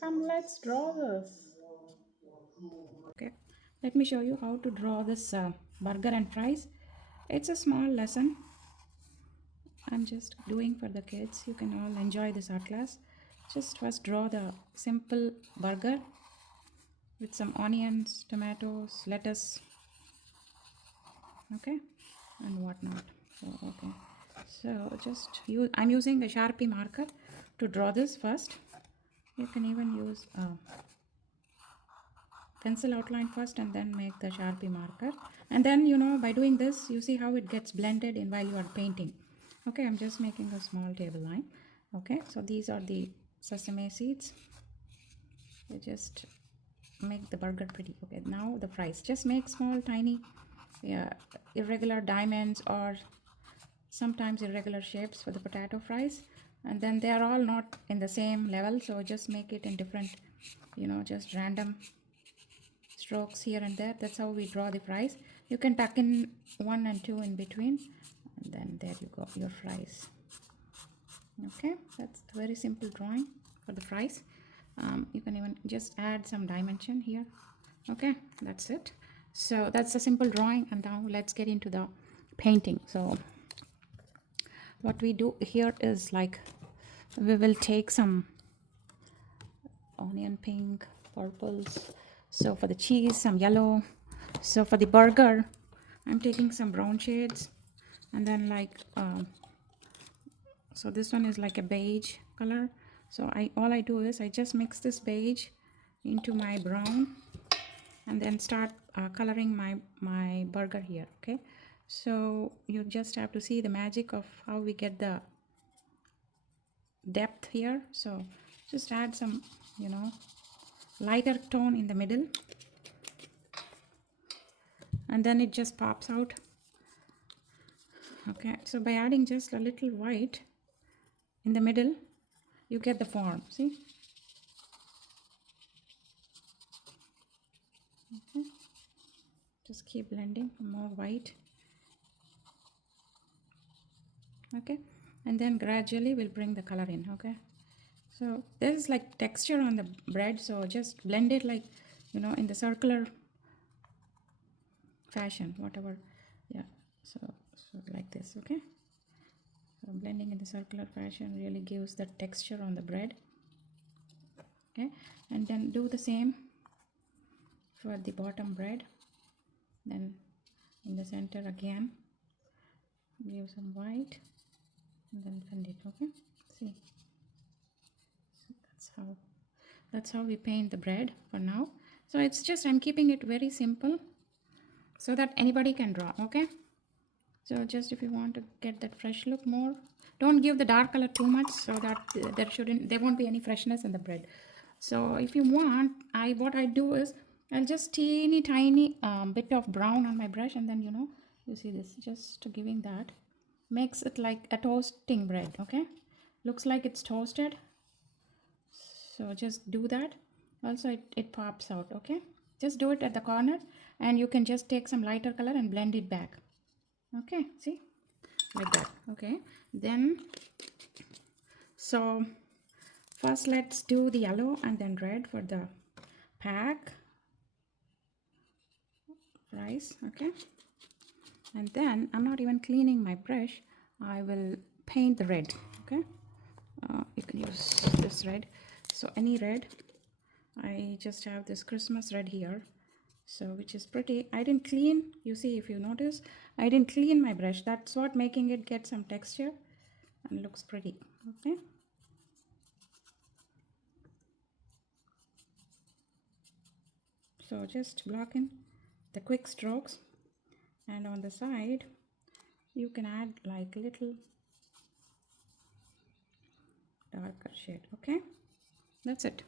Come, let's draw this. Okay, let me show you how to draw this burger and fries. It's a small lesson I'm just doing for the kids. You can all enjoy this art class. Just first draw the simple burger with some onions, tomatoes, lettuce, okay, and whatnot. So, okay, so just use, I'm using a Sharpie marker to draw this first. You can even use pencil outline first and then make the Sharpie marker, and then by doing this you see how it gets blended in while you are painting. Okay, I'm just making a small table line. Okay, so these are the sesame seeds. You just make the burger pretty. Okay, now the fries, just make small tiny, yeah, irregular diamonds or sometimes irregular shapes for the potato fries, and then they are all not in the same level, so just make it in different, just random strokes here and there. That's how we draw the fries. You can tuck in one and two in between, and then there you go, your fries. Okay, that's very simple drawing for the fries. You can even just add some dimension here. Okay, that's it. So that's a simple drawing, and now let's get into the painting. So what we do here is, like, we will take some onion pink, purples. So for the cheese, some yellow. So for the burger, I'm taking some brown shades, and then so this one is like a beige color. So all I do is I just mix this beige into my brown, and then start coloring my burger here. Okay, so you just have to see the magic of how we get the depth here. So just add some lighter tone in the middle, and then it just pops out. Okay, so by adding just a little white in the middle, you get the form. See? Okay, just keep blending more white. Okay, and then gradually we'll bring the color in. Okay, so there's like texture on the bread, so just blend it like in the circular fashion, whatever. Yeah, so like this. Okay, so blending in the circular fashion really gives the texture on the bread. Okay, and then do the same for the bottom bread. Then in the center again, give some white, and then blend it. Okay, see, so that's how we paint the bread for now. So it's just, I'm keeping it very simple so that anybody can draw. Okay, so just if you want to get that fresh look more, don't give the dark color too much, so that there won't be any freshness in the bread. So if you want, what I do is I'll just teeny tiny bit of brown on my brush, and then you see this, just giving that makes it like a toasting bread. Okay, looks like it's toasted. So just do that. Also it pops out. Okay, just do it at the corner, and you can just take some lighter color and blend it back. Okay, see, like that. Okay, then so first let's do the yellow and then red for the pack fries. Okay, and then I'm not even cleaning my brush, I will paint the red. Okay, you can use this red, so any red. I just have this Christmas red here, so which is pretty. I didn't clean, you see, if you notice, I didn't clean my brush. That's what making it get some texture and looks pretty. Okay, so just block in the quick strokes, and on the side you can add like little darker shade. Okay, that's it.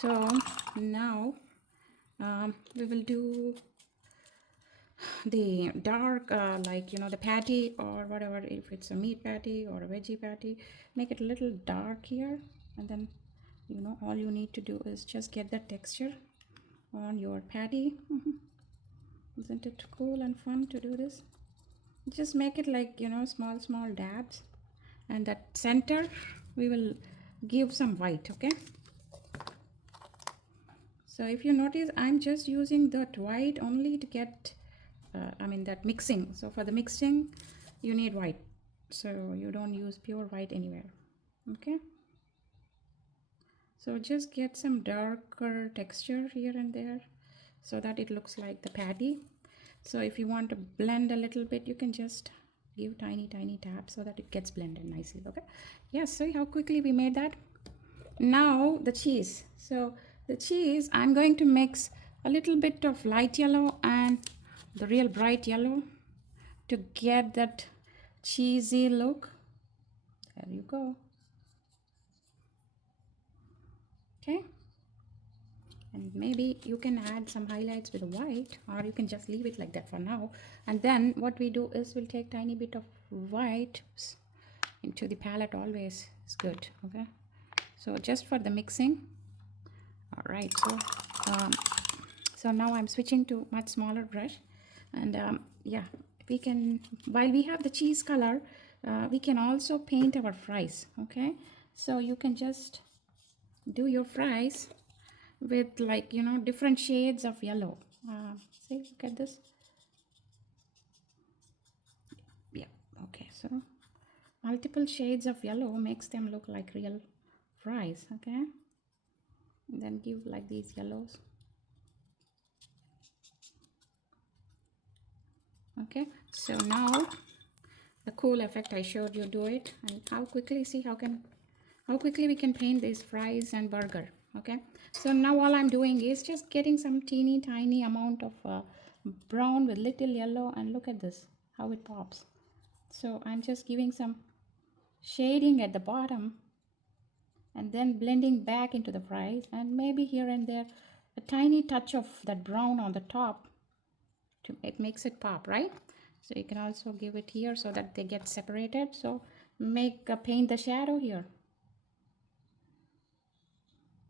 So now we will do the dark, like the patty or whatever. If it's a meat patty or a veggie patty, make it a little dark here, and then all you need to do is just get that texture on your patty. Isn't it cool and fun to do this? Just make it like small dabs, and that center we will give some white. Okay, So if you notice, I'm just using that white only to get that mixing. So for the mixing you need white, so you don't use pure white anywhere. Okay, so just get some darker texture here and there so that it looks like the patty. So if you want to blend a little bit, you can just give tiny taps so that it gets blended nicely. Okay, yes, see how quickly we made that. Now the cheese. So the cheese, I'm going to mix a little bit of light yellow and the real bright yellow to get that cheesy look. There you go. Okay, and maybe you can add some highlights with white, or you can just leave it like that for now. And then what we do is we'll take tiny bit of white into the palette. Always is good. Okay, so just for the mixing. All right, so now I'm switching to much smaller brush, and yeah, we can, while we have the cheese color, we can also paint our fries. Okay, so you can just do your fries with, like, different shades of yellow. See, look at this. Yeah, okay, so multiple shades of yellow makes them look like real fries. Okay, and then give like these yellows. Okay, so now the cool effect I showed you, do it, and how quickly, see how quickly we can paint these fries and burger. Okay, so now all I'm doing is just getting some teeny tiny amount of brown with little yellow, and look at this, how it pops. So I'm just giving some shading at the bottom and then blending back into the fries, and maybe here and there a tiny touch of that brown on the top to, it makes it pop, right? So you can also give it here so that they get separated. So paint the shadow here.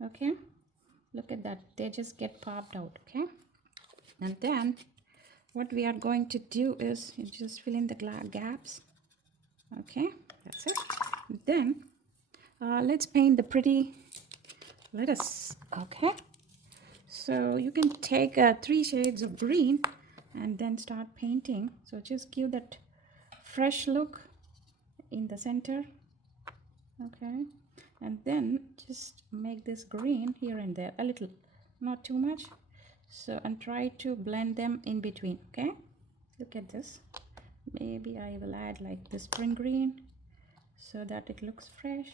Okay, look at that, they just get popped out. Okay, and then what we are going to do is you just fill in the gaps. Okay, that's it. Then let's paint the pretty lettuce. Okay, so you can take 3 shades of green and then start painting. So just give that fresh look in the center. Okay, and then just make this green here and there a little, not too much. So, and try to blend them in between. Okay, look at this. Maybe I will add like the spring green so that it looks fresh.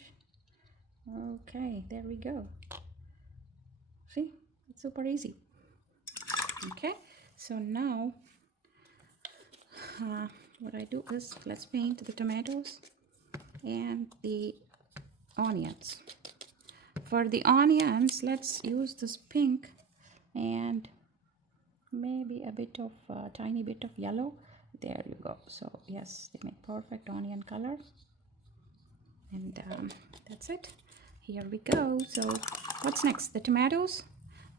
Okay, there we go. See, it's super easy. Okay, so now what I do is, let's paint the tomatoes and the onions. For the onions, let's use this pink and maybe a bit of tiny bit of yellow. There you go. So yes, they make perfect onion color. And that's it. Here we go. So what's next? The tomatoes.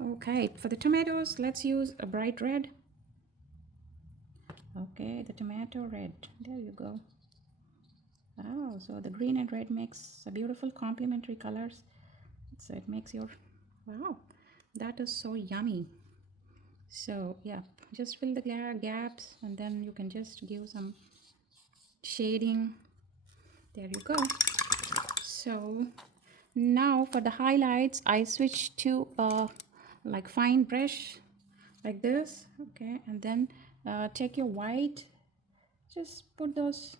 Okay, for the tomatoes, let's use a bright red. Okay, the tomato red. There you go. Oh, so the green and red makes a beautiful complementary colors. So it makes your, wow, that is so yummy. So yeah, just fill the gaps, and then you can just give some shading. There you go. So now for the highlights, I switch to like fine brush like this. Okay, and then take your white, just put those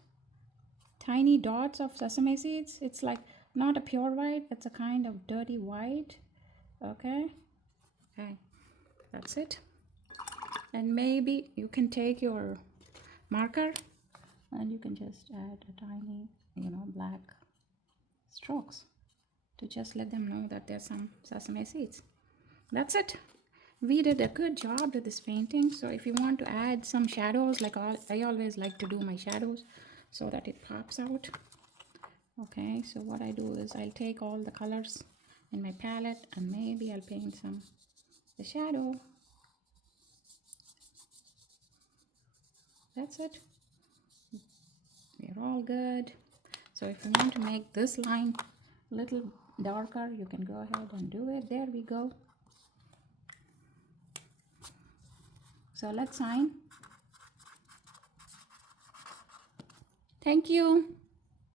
tiny dots of sesame seeds. It's like not a pure white, it's a kind of dirty white. Okay, that's it. And maybe you can take your marker and you can just add a tiny, black strokes to just let them know that there's some sesame seeds. That's it. We did a good job with this painting. So if you want to add some shadows, like I always like to do my shadows so that it pops out. Okay, so what I do is I'll take all the colors in my palette and maybe I'll paint the shadow. That's it. We're all good. So if you want to make this line a little darker, you can go ahead and do it. There we go. So let's sign. Thank you.